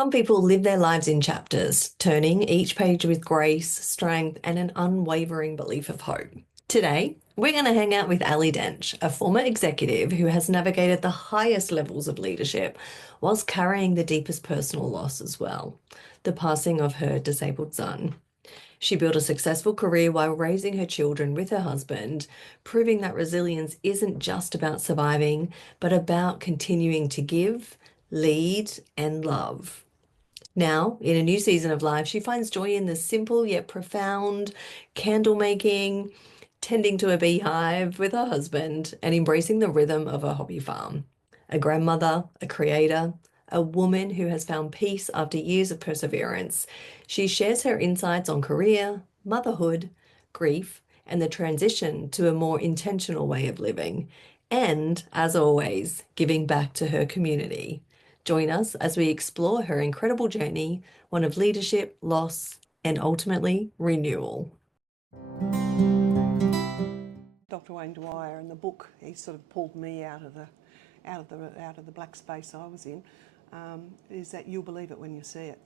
Some people live their lives in chapters, turning each page with grace, strength, and an unwavering belief of hope. Today, we're going to hang out with Ally Dench, a former executive who has navigated the highest levels of leadership whilst carrying the deepest personal loss as well, the passing of her disabled son. She built a successful career while raising her children with her husband, proving that resilience isn't just about surviving, but about continuing to give, lead, and love. Now, in a new season of life, she finds joy in the simple yet profound candle making, tending to a beehive with her husband, and embracing the rhythm of a hobby farm. A grandmother, a creator, a woman who has found peace after years of perseverance. She shares her insights on career, motherhood, grief, and the transition to a more intentional way of living. And, as always, giving back to her community. Join us as we explore her incredible journey, one of leadership, loss, and ultimately renewal. Dr. Wayne Dwyer, in the book, he sort of pulled me out of the black space I was in. Is that you'll believe it when you see it.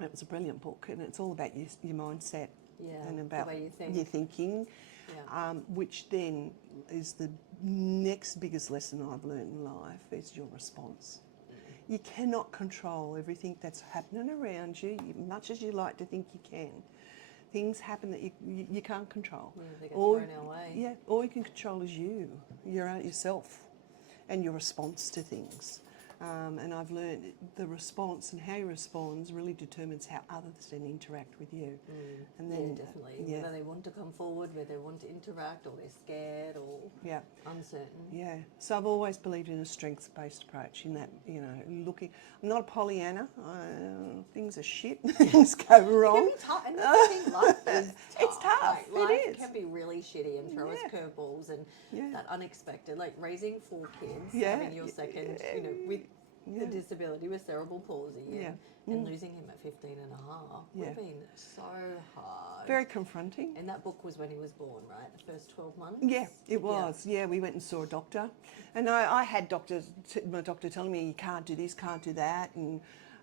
It was a brilliant book, and it's all about your mindset and about the way you think. your thinking, which then is the next biggest lesson I've learned in life is your response. You cannot control everything that's happening around you, much as you like to think you can. Things happen that you can't control. They get thrown our way. Yeah, all you can control is yourself, and your response to things. And I've learned the response and how you respond really determines how others then interact with you. And then, Definitely. Whether they want to come forward, whether they want to interact, or they're scared or uncertain. Yeah. So I've always believed in a strengths-based approach. In that, looking. I'm not a Pollyanna. Things are shit. Things go wrong. It can be tough, and that's the thing. Life is tough. It's tough. Life It is. can be really shitty and throw us curveballs and that unexpected. Like raising 4 kids, having your second, with the disability, with cerebral palsy, and losing him at 15 and a half would have been so hard. Very confronting. And that book was when he was born, right? The first 12 months? Yeah, it was. Yeah, we went and saw a doctor. And I had my doctor telling me, you can't do this, can't do that. And,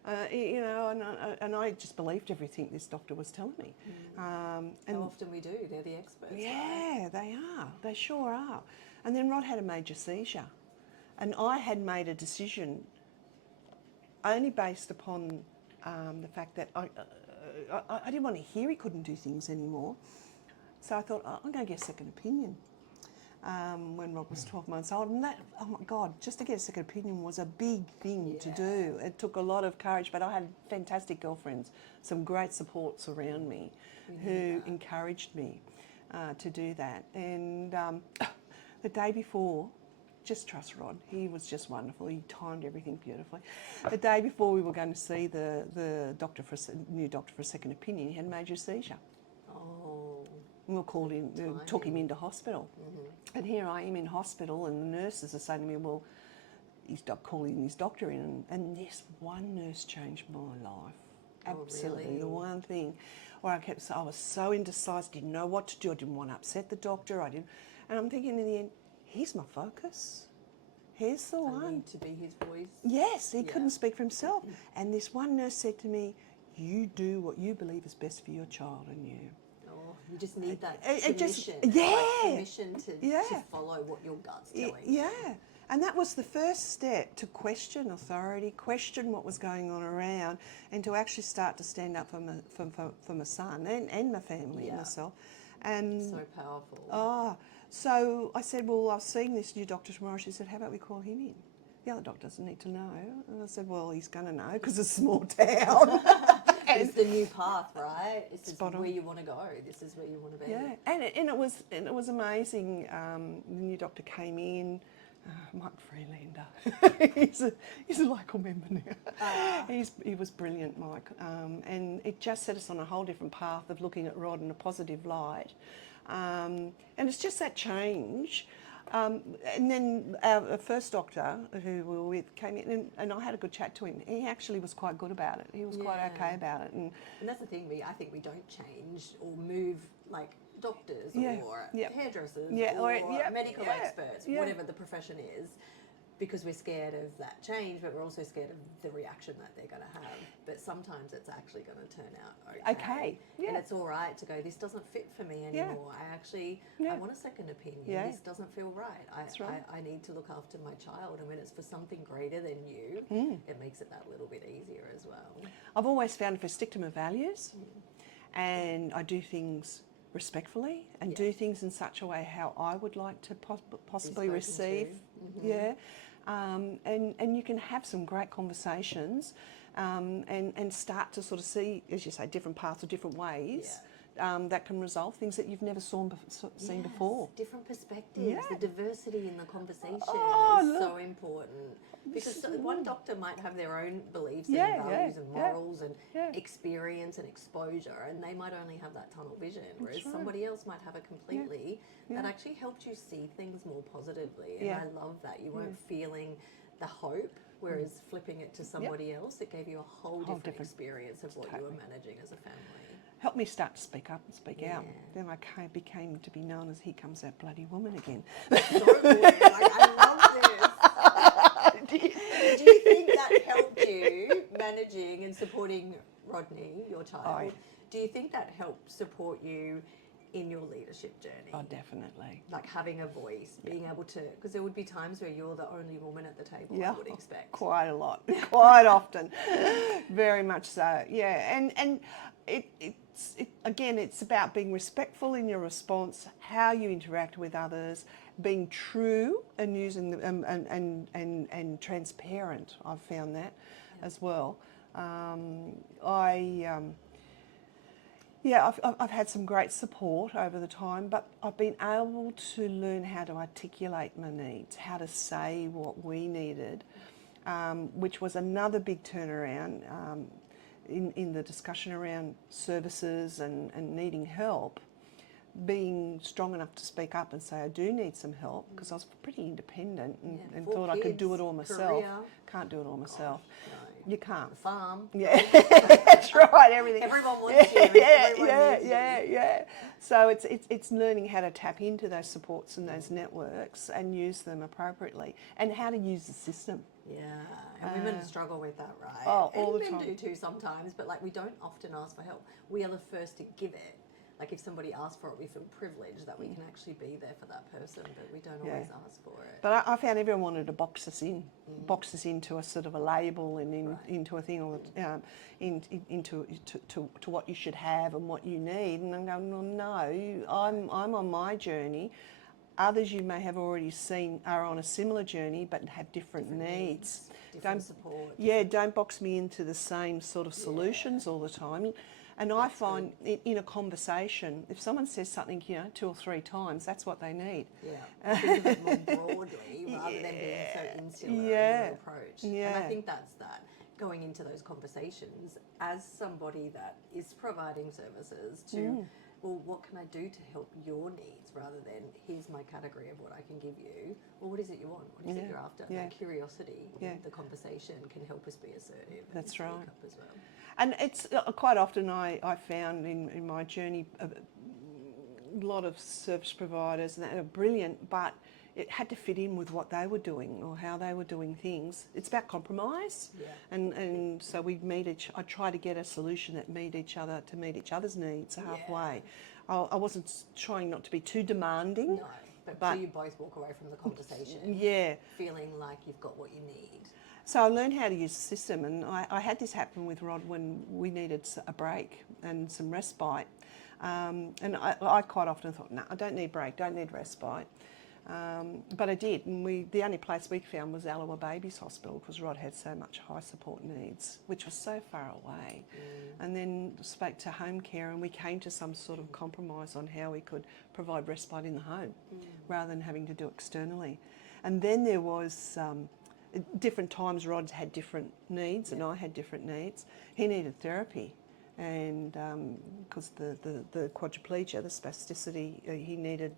and I just believed everything this doctor was telling me. And how often we do. They're the experts. Yeah, right? they are. They sure are. And then Rod had a major seizure. And I had made a decision only based upon the fact that I didn't want to hear he couldn't do things anymore. So I thought, I'm going to get a second opinion when Rob was 12 months old. And that, oh my God, just to get a second opinion was a big thing to do. It took a lot of courage, but I had fantastic girlfriends, some great supports around me who encouraged me to do that. And the day before, just trust Rod. He was just wonderful. He timed everything beautifully. The day before we were going to see the doctor new doctor for a second opinion, he had a major seizure. Oh. And we took him into hospital. And here I am in hospital, and the nurses are saying to me, well, he's calling his doctor in. And this one nurse changed my life. Absolutely. Really? The one thing where I was so indecisive, didn't know what to do. I didn't want to upset the doctor. And I'm thinking in the end, he's my focus. Here's the one. I need to be his voice. Yes, he couldn't speak for himself. And this one nurse said to me, you do what you believe is best for your child and you. Oh, you just need that permission. Permission to follow what your gut's telling you. Yeah. And that was the first step, to question authority, question what was going on around, and to actually start to stand up for my son and my family and myself. And so powerful. So I said, well, I was seeing this new doctor tomorrow. She said, how about we call him in? The other doctor doesn't need to know. And I said, well, he's going to know because it's a small town. It's the new path, right? This is where you want to go. This is where you want to be. Yeah, and it was amazing. The new doctor came in. Mike Freelander. he's a local member now. He was brilliant, Mike. And it just set us on a whole different path of looking at Rod in a positive light. And it's just that change. And then our first doctor, who we were with, came in and I had a good chat to him. He actually was quite good about it. He was quite okay about it. And that's the thing, I think we don't change or move like doctors or hairdressers or medical experts, whatever the profession is. because we're scared of that change, but we're also scared of the reaction that they're going to have. But sometimes it's actually going to turn out okay. And it's all right to go, this doesn't fit for me anymore. I want a second opinion. This doesn't feel right. I need to look after my child. And when it's for something greater than you, it makes it that little bit easier as well. I've always found if I stick to my values and I do things respectfully and do things in such a way how I would like to possibly receive. And you can have some great conversations and start to sort of see, as you say, different paths or different ways that can resolve things that you've never seen before. Different perspectives, the diversity in the conversation is so important. Because one doctor might have their own beliefs and values and morals and experience and exposure, and they might only have that tunnel vision, whereas somebody else might have it completely that actually helped you see things more positively. And I love that. You weren't feeling the hope, whereas flipping it to somebody else, it gave you a whole different experience of what you were managing as a family. Helped me start to speak up and speak out. Then I became to be known as "Here comes that bloody woman again." So weird. I love this. Do you think that helped you managing and supporting Rodney, your child? Do you think that helped support you in your leadership journey? Oh, definitely. Like having a voice, being able to, because there would be times where you're the only woman at the table, I would expect. Quite a lot, quite often, very much so. Yeah, and it's about being respectful in your response, how you interact with others, being true and using and transparent. I've found that as well. I've had some great support over the time, but I've been able to learn how to articulate my needs, how to say what we needed, which was another big turnaround in the discussion around services and needing help. Being strong enough to speak up and say I do need some help, because I was pretty independent and thought I could do it all myself. Career. Can't do it all myself. No. You can't. Farm. Yeah, that's right. Everything. Everyone wants you. Yeah. So it's learning how to tap into those supports and those networks and use them appropriately, and how to use the system. Yeah, and women struggle with that, right? Oh, and all the men time. do too sometimes, but like we don't often ask for help. We are the first to give it. Like if somebody asks for it, we feel privileged that we can actually be there for that person, but we don't always ask for it. But I found everyone wanted to box us into a sort of a label and into a thing, or into what you should have and what you need. And I'm going, well, no, I'm on my journey. Others you may have already seen are on a similar journey but have different needs. Different support. Yeah, don't box me into the same sort of solutions all the time. And I find in a conversation, if someone says something, 2 or 3 times, that's what they need. Yeah, think of it more broadly rather than being so insular in your approach. Yeah. And I think that's that, going into those conversations as somebody that is providing services to, well, what can I do to help your needs, rather than here's my category of what I can give you. Well, what is it you want? What is it you're after? That curiosity in the conversation can help us be assertive. That's and right. speak up as well. And it's quite often I found in my journey a lot of service providers, and they are brilliant, but it had to fit in with what they were doing or how they were doing things. It's about compromise, and so I try to get a solution that meet each other's needs halfway. I wasn't trying not to be too demanding. No, but so you both walk away from the conversation feeling like you've got what you need. So I learned how to use the system, and I had this happen with Rod when we needed a break and some respite. And I quite often thought, no, I don't need break, don't need respite. But I did, and the only place we found was Ally Babies Hospital, because Rod had so much high support needs, which was so far away. And then spoke to home care, and we came to some sort of compromise on how we could provide respite in the home rather than having to do it externally. And then there was different times Rod had different needs and I had different needs. He needed therapy, and because the quadriplegia, the spasticity, he needed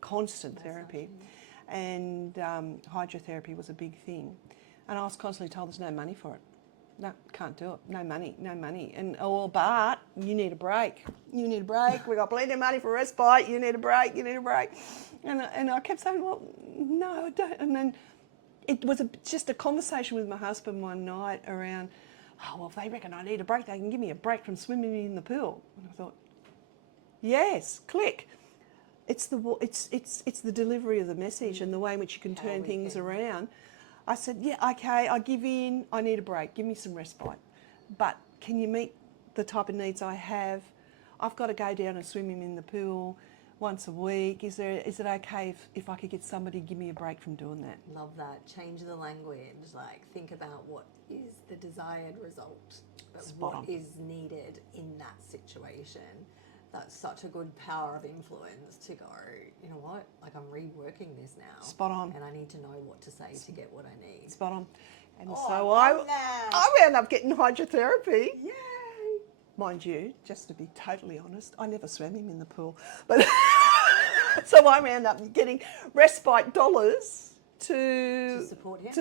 constant therapy, and hydrotherapy was a big thing. And I was constantly told there's no money for it. No, can't do it. No money. And but you need a break. You need a break. We got plenty of money for respite. You need a break. And I kept saying, well, no, I don't. And then it was just a conversation with my husband one night around, oh, well, if they reckon I need a break, they can give me a break from swimming in the pool. And I thought, yes, click. It's the delivery of the message and the way in which you can turn things around. I said, yeah, okay, I give in. I need a break. Give me some respite. But can you meet the type of needs I have? I've got to go down and swim in the pool once a week. Is it okay if I could get somebody to give me a break from doing that? Love that. Change the language. Like, think about what is the desired result, but what is needed in that situation. That's such a good power of influence to go, you know what, like I'm reworking this now. Spot on. And I need to know what to say to get what I need. Spot on. And so I wound up getting hydrotherapy. Yay! Mind you, just to be totally honest, I never swam him in the pool. But so I wound up getting respite dollars to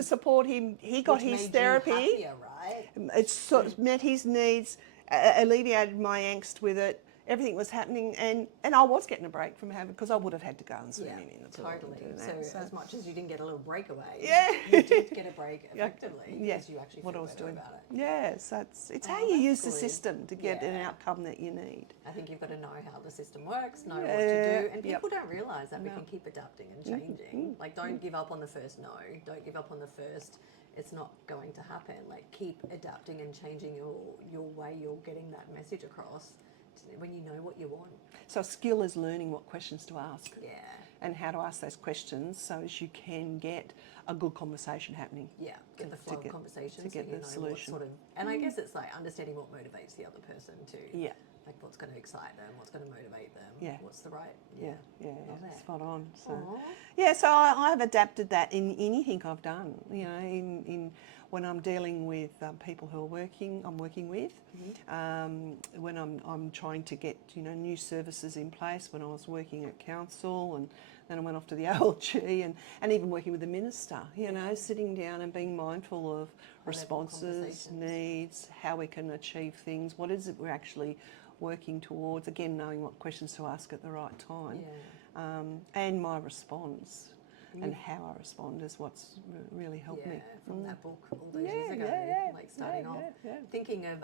support him. He got his therapy. You happier, right? It sort of met his needs, alleviated my angst with it. Everything was happening, and I was getting a break from having, because I would have had to go and swim in the pool. Totally. So as much as you didn't get a little breakaway, yeah, you did get a break effectively. Yes, you actually what I was better doing about it. Yeah, so it's how you use the system to get an outcome that you need. I think you've got to know how the system works, know what to do, and people don't realise that we can keep adapting and changing. Like, don't give up on the first no. Don't give up on the first. It's not going to happen. Like, keep adapting and changing your way you're getting that message across. When you know what you want. So a skill is learning what questions to ask. Yeah. And how to ask those questions so as you can get a good conversation happening. Yeah, get the flow of conversation to get the solution. And I guess it's like understanding what motivates the other person too. Yeah. Like what's going to excite them, what's going to motivate them. Yeah. What's the right. Yeah. Spot on. So Aww. yeah, so I've adapted that in anything I've done. You know, in when I'm dealing with people who I'm working with, when I'm trying to get new services in place. When I was working at council, and then I went off to the ALG, and even working with the minister. Sitting down and being mindful of responses, needs, how we can achieve things. What is it we're actually working towards? Again, knowing what questions to ask at the right time, and my response. And how I respond is what's really helped me. From that book all those years ago, like starting off. Thinking of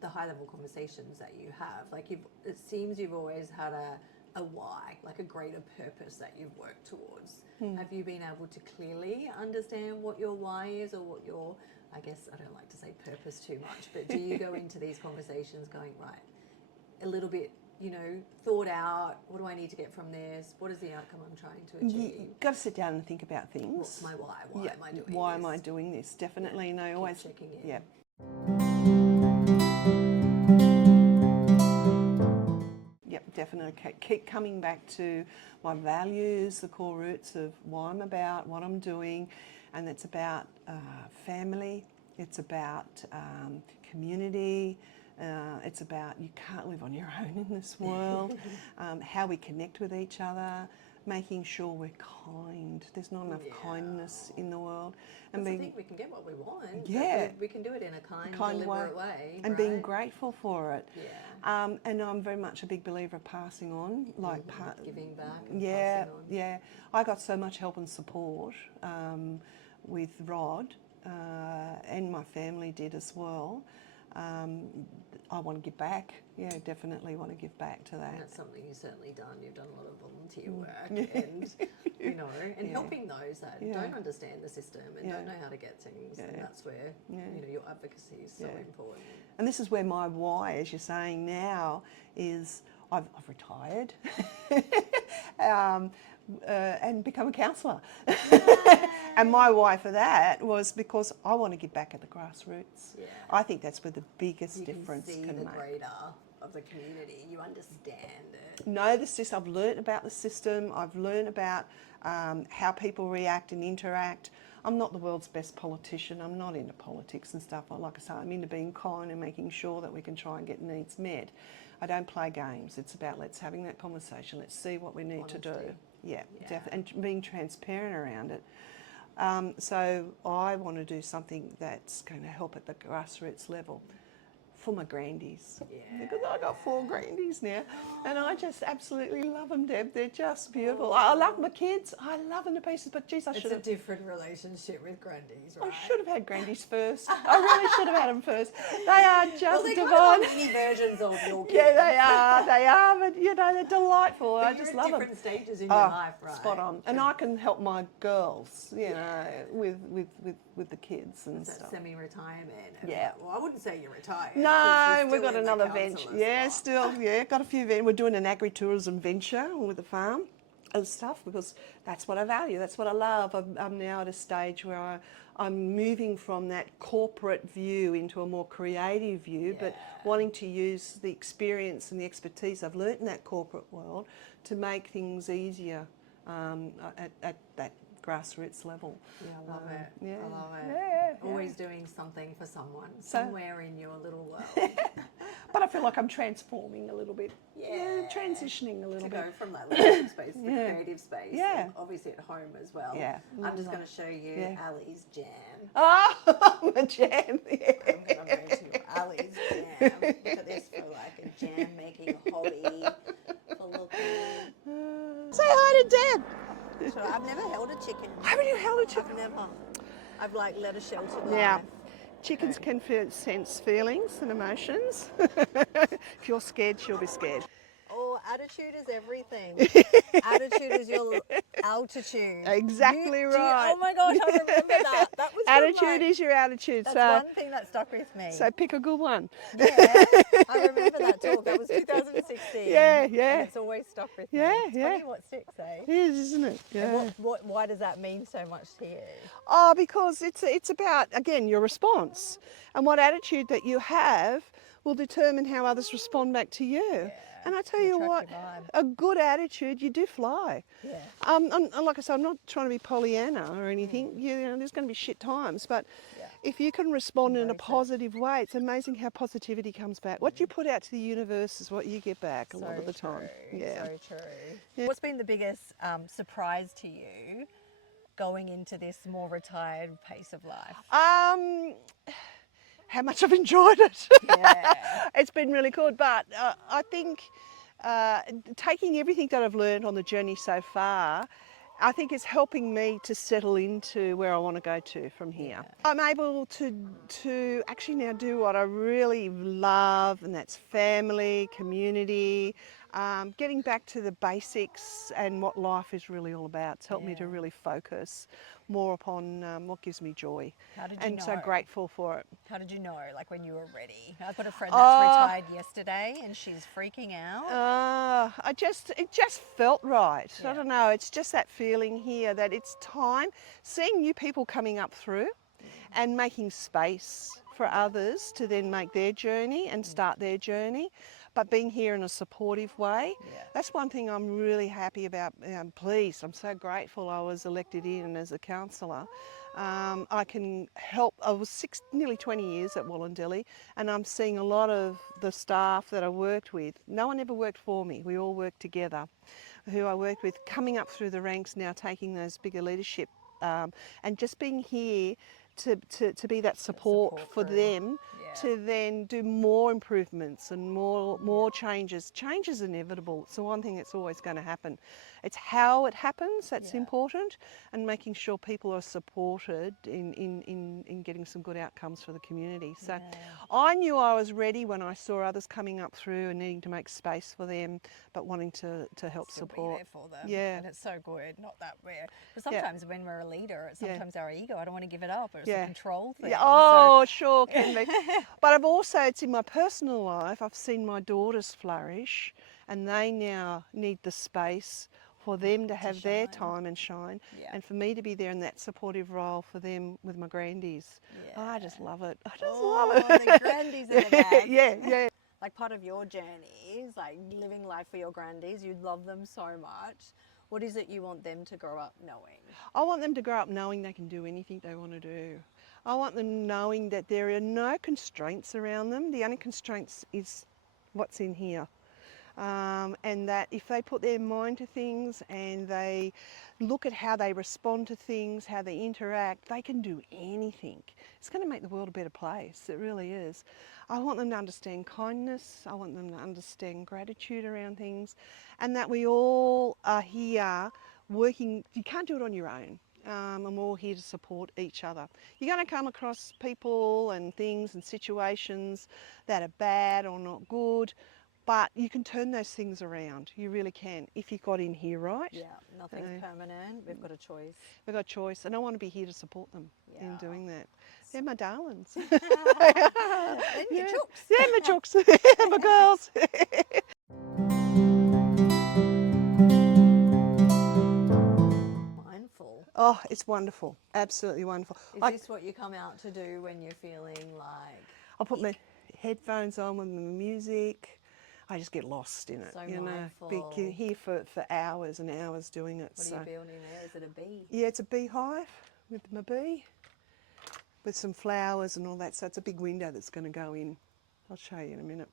the high-level conversations that you have, like it seems you've always had a why, like a greater purpose that you've worked towards. Have you been able to clearly understand what your why is, or what your, I guess I don't like to say purpose too much, but do you go into these conversations going, right, a little bit, thought out, what do I need to get from this? What is the outcome I'm trying to achieve? You've got to sit down and think about things. What's my why? Why am I doing this? Why am I doing this? Definitely. No, always checking in. Yeah. Yep, definitely. Keep coming back to my values, the core roots of why I'm about, what I'm doing, and it's about family, it's about community, it's about you can't live on your own in this world, how we connect with each other, making sure we're kind. There's not enough kindness in the world. And I think we can get what we want. Yeah. We can do it in a kind deliberate way. And being grateful for it. Yeah. And I'm very much a big believer of passing on. Like giving back and passing on. Yeah. I got so much help and support with Rod, and my family did as well. I want to give back. Yeah, definitely want to give back to that. And that's something you've certainly done. You've done a lot of volunteer work and helping those that don't understand the system and don't know how to get things. And that's where your advocacy is so important. And this is where my why, as you're saying now, is I've retired and become a counsellor. And my why for that was because I want to give back at the grassroots. Yeah. I think that's where the biggest difference can make. You can see the greater of the community. You understand it. Know the system. I've learnt about the system. I've learnt about how people react and interact. I'm not the world's best politician. I'm not into politics and stuff. Like I say, I'm into being kind and making sure that we can try and get needs met. I don't play games. It's about let's having that conversation. Let's see what we need to do. Yeah, definitely, and being transparent around it. So I want to do something that's going to help at the grassroots level. for my grandies. Yeah. Because I got 4 grandies now, and I just absolutely love them, Deb. They're just beautiful. I love my kids. I love them to pieces. But geez, I should It's a have. different relationship with grandies, I right? should have had grandies first. I really should have had them first. They are just Well, they're divine. kind of mini versions of your kids. Yeah, they are. They are. But you know, they're delightful. But I you're just at love them. different stages in your life, right? Spot on. And I can help my girls, you know, with the kids and It's that stuff. semi-retirement. Yeah. Well, I wouldn't say you're retired. 'cause No, you're we've still got in the another venture. counsellor Yeah, spot. still, got a few. We're doing an agri-tourism venture with the farm and stuff because that's what I value. That's what I love. I'm now at a stage where I'm moving from that corporate view into a more creative view, but wanting to use the experience and the expertise I've learnt in that corporate world to make things easier at that grassroots level. Yeah, I love it. Yeah, I love it. yeah, Always doing something for someone, somewhere in your little world. But I feel like I'm transforming a little bit. Yeah. Transitioning a little To bit. go from that leadership space to the creative space, Yeah. and obviously at home as well. Yeah. I'm just going to show you Ally's jam. Oh, the jam. Yeah. I'm going to bring you Ally's jam. Look at this for like a jam making hobby. For looking. Say hi to Deb. So I've never held a chicken. Haven't you held a chicken? I've never. I've like led a sheltered Now, life. chickens can sense feelings and emotions. If you're scared, she'll be scared. Oh, attitude is everything. Attitude is your altitude. Exactly right. Oh my gosh, I remember that. That was Attitude is your attitude. That's one thing that stuck with me. So pick a good one. Yeah, I remember that talk. That was 2016. Yeah. And it's always stuck with me. It's funny what sticks, eh? It is, isn't it? Yeah. And why does that mean so much to you? Oh, because it's about, again, your response. And what attitude that you have will determine how others respond back to you. Yeah. And I tell you what, a good attitude, you do fly. Yeah. Like I said, I'm not trying to be Pollyanna or anything. You know, there's going to be shit times, but if you can respond in a positive way, it's amazing how positivity comes back. What you put out to the universe is what you get back a lot of the time. Yeah. So true. Yeah. What's been the biggest surprise to you going into this more retired pace of life? How much I've enjoyed it. Yeah. It's been really good, but I think taking everything that I've learned on the journey so far, I think it's helping me to settle into where I want to go to from here. I'm able to actually now do what I really love, and that's family, community, getting back to the basics and what life is really all about. It's helped me to really focus more upon what gives me joy. How did you know? So grateful for it. How did you know, like when you were ready? I've got a friend that's retired yesterday and she's freaking out. It just felt right. I don't know, it's just that feeling here that it's time, seeing new people coming up through and making space for others to then make their journey and start their journey, but being here in a supportive way. That's one thing I'm really happy about. I'm pleased. I'm so grateful I was elected in as a counsellor. I can help. I was nearly 20 years at Wollondilly, and I'm seeing a lot of the staff that I worked with. No one ever worked for me. We all worked together. Who I worked with coming up through the ranks now, taking those bigger leadership, and just being here to be that support for them, to then do more improvements and more changes. Change is inevitable. It's the one thing that's always going to happen. It's how it happens that's important, and making sure people are supported in getting some good outcomes for the community. So I knew I was ready when I saw others coming up through and needing to make space for them, but wanting to help support. Be there for them. Yeah. And it's so good, not that we're... Because sometimes when we're a leader, it's sometimes our ego, I don't want to give it up, or it's a control thing. Yeah. Oh, sure can be. But I've also, it's in my personal life, I've seen my daughters flourish, and they now need the space for them to have their time and shine, and for me to be there in that supportive role for them with my grandies. Oh, I just love it. I just love it. The grandies are the best. Yeah. Like part of your journey is like living life for your grandies. You love them so much. What is it you want them to grow up knowing? I want them to grow up knowing they can do anything they want to do. I want them knowing that there are no constraints around them. The only constraints is what's in here. And that if they put their mind to things and they look at how they respond to things, how they interact, they can do anything. It's going to make the world a better place. It really is. I want them to understand kindness. I want them to understand gratitude around things, and that we all are here working. You can't do it on your own. And we're all here to support each other. You're going to come across people and things and situations that are bad or not good, but you can turn those things around. You really can if you got in here right. Yeah, nothing's permanent. We've got a choice. We've got a choice, and I want to be here to support them in doing that. They're my darlings. And your chooks. Yeah, my chooks. My girls. Mindful. Oh, it's wonderful. Absolutely wonderful. Is this what you come out to do when you're feeling like... I'll put my headphones on with my music. I just get lost in it. So you mindful. know, be here for hours and hours doing it. What are you building there? Is it a bee? Yeah, it's a beehive with my bee, with some flowers and all that. So it's a big window that's going to go in. I'll show you in a minute.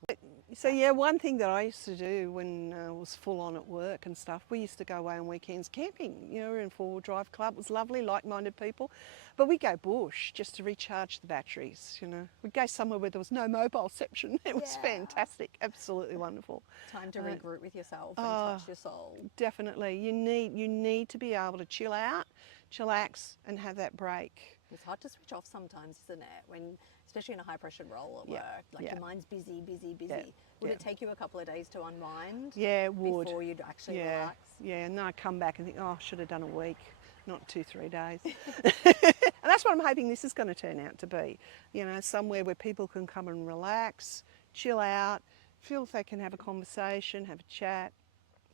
So yeah, one thing that I used to do when I was full on at work and stuff, we used to go away on weekends camping. You know, we were in 4-wheel drive club. It was lovely, like-minded people. But we'd go bush just to recharge the batteries, you know. We'd go somewhere where there was no mobile reception. It was fantastic, absolutely wonderful. Time to regroup with yourself and touch your soul. Definitely. You need to be able to chill out, chillax and have that break. It's hard to switch off sometimes, isn't it? When, especially in a high-pressured role at work, like your mind's busy. Would it take you a couple of days to unwind? Yeah, it would. Before you'd actually relax? Yeah, and then I come back and think, oh, I should have done a week, not 2-3 days. And that's what I'm hoping this is going to turn out to be. You know, somewhere where people can come and relax, chill out, feel if they can have a conversation, have a chat,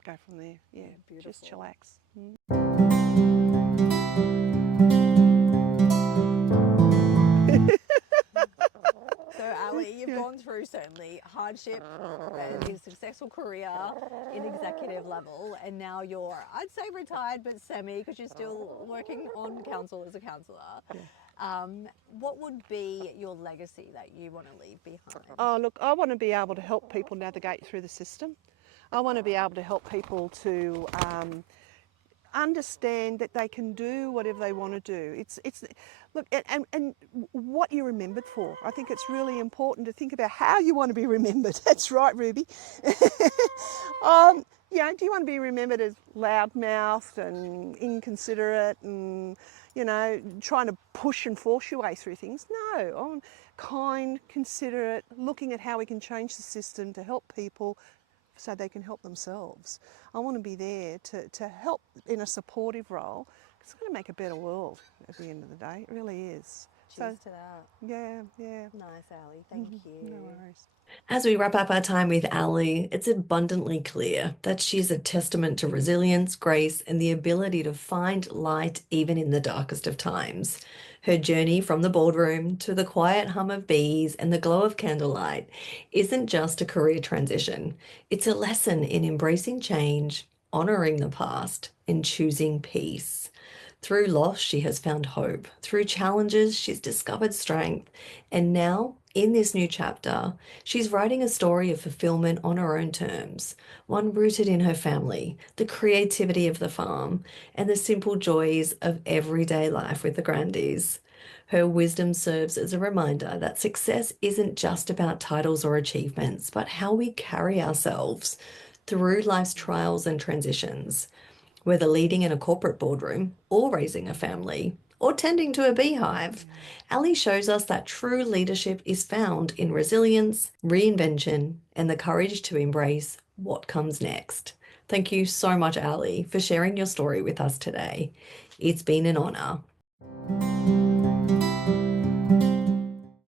go from there. Yeah, beautiful. Just chillax. So Ally, you've gone through certainly hardship and a successful career in executive level, and now you're, I'd say retired, but semi, because you're still working on council as a counsellor. What would be your legacy that you want to leave behind? Oh, look, I want to be able to help people navigate through the system. I want to be able to help people to understand that they can do whatever they want to do. It's look, and what you're remembered for. I think it's really important to think about how you want to be remembered. That's right, Ruby. You know, do you want to be remembered as loudmouthed and inconsiderate and, you know, trying to push and force your way through things? No, I'm kind, considerate, looking at how we can change the system to help people so they can help themselves. I want to be there to help in a supportive role. It's going to make a better world at the end of the day. It really is. Cheers to that. Yeah. Nice, Ally. Thank you. No worries. As we wrap up our time with Ally, it's abundantly clear that she's a testament to resilience, grace, and the ability to find light even in the darkest of times. Her journey from the boardroom to the quiet hum of bees and the glow of candlelight isn't just a career transition. It's a lesson in embracing change, honoring the past, and choosing peace. Through loss, she has found hope. Through challenges, she's discovered strength. And now, in this new chapter, she's writing a story of fulfillment on her own terms, one rooted in her family, the creativity of the farm, and the simple joys of everyday life with the Grandies. Her wisdom serves as a reminder that success isn't just about titles or achievements, but how we carry ourselves through life's trials and transitions. Whether leading in a corporate boardroom or raising a family or tending to a beehive, Ally shows us that true leadership is found in resilience, reinvention, and the courage to embrace what comes next. Thank you so much, Ally, for sharing your story with us today. It's been an honor.